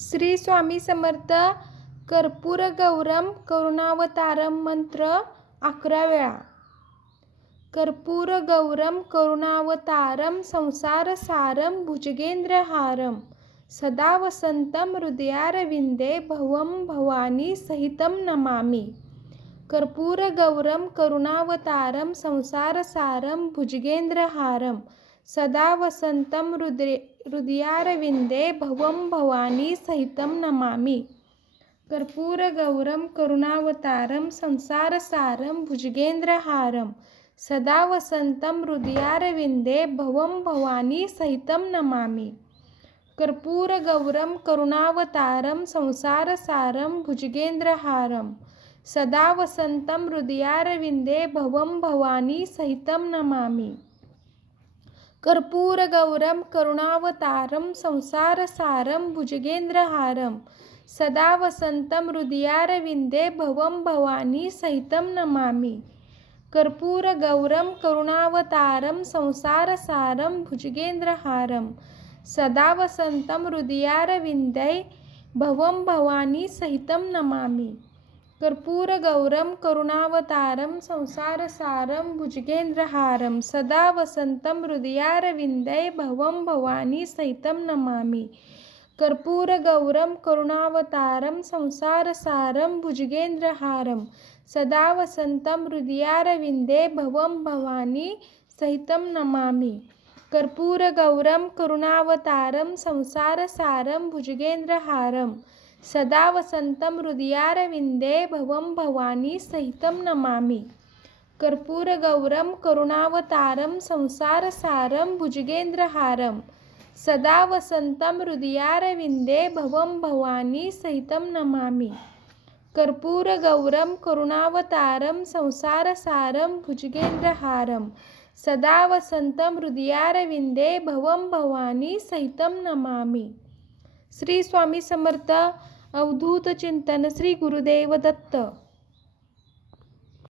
श्री स्वामी समर्थ. कर्पूर गौरम करुणावतारम मंत्र 11 वेळा. कर्पूर गौरम करुणावतारम संसार सारम भुजगेंद्रहारम सदा वसंतम हृदयारविंदे भवम भवानी सहितम नमामि. कर्पूर गौरम करुणावतारम संसार सारम भुजगेंद्रहारम सदा वसंतम हृदयारविंदे भवम भवानी सहितम नमामि. कर्पूर गौरम करुणावतारम संसार सारम भुजगेंद्रहारम सदा वसंतम हृदयारविंदे भवम भवानी सहितम नमामि. कर्पूर गौरम करुणावतारम संसार सारम भुजगेंद्रहारम सदा वसंतम हृदयारविंदे भवम भवानी सहितम नमामि. कर्पूर गौरम करुणावतारम संसार सारम भुजगेंद्रहारम सदा वसंतम हृदयारविंदे भवम भवानी सहितम नमामि. कर्पूर गौरम करुणावतारम संसार सारम भुजगेंद्रहारम सदा वसंतम हृदयारविंदे भवम भवानी सहितम नमामि. कर्पूर गौरम करुणावतारम संसार सारम भुजगेंद्रहारम सदा वसंतम हृदयारविंदे भवम भवानी सहितम नमामि. कर्पूर गौरम करुणावतारम संसार सारम भुजगेंद्रहारम सदा वसंतम हृदयारविंदे भवम भवानी सहितम नमामि. कर्पूर गौरम करुणावतारम संसार सारम भुजगेंद्रहारम सदा वसंतम हृदयारविंदे भवम भवानी सहितम नमामि. कर्पूर गौरम करुणावतारम संसार सारम भुजगेंद्रहारम सदा वसंतम हृदयारविंदे भवम भवानी सहितम नमामि. कर्पूर गौरम करुणावतारम संसार सारम भुजगेंद्रहारम सदा वसंतम हृदयारविंदे भवम भवानी सहितम नमामि. श्री स्वामी समर्थ. अवधूत चिंतन. श्री गुरुदेव दत्त.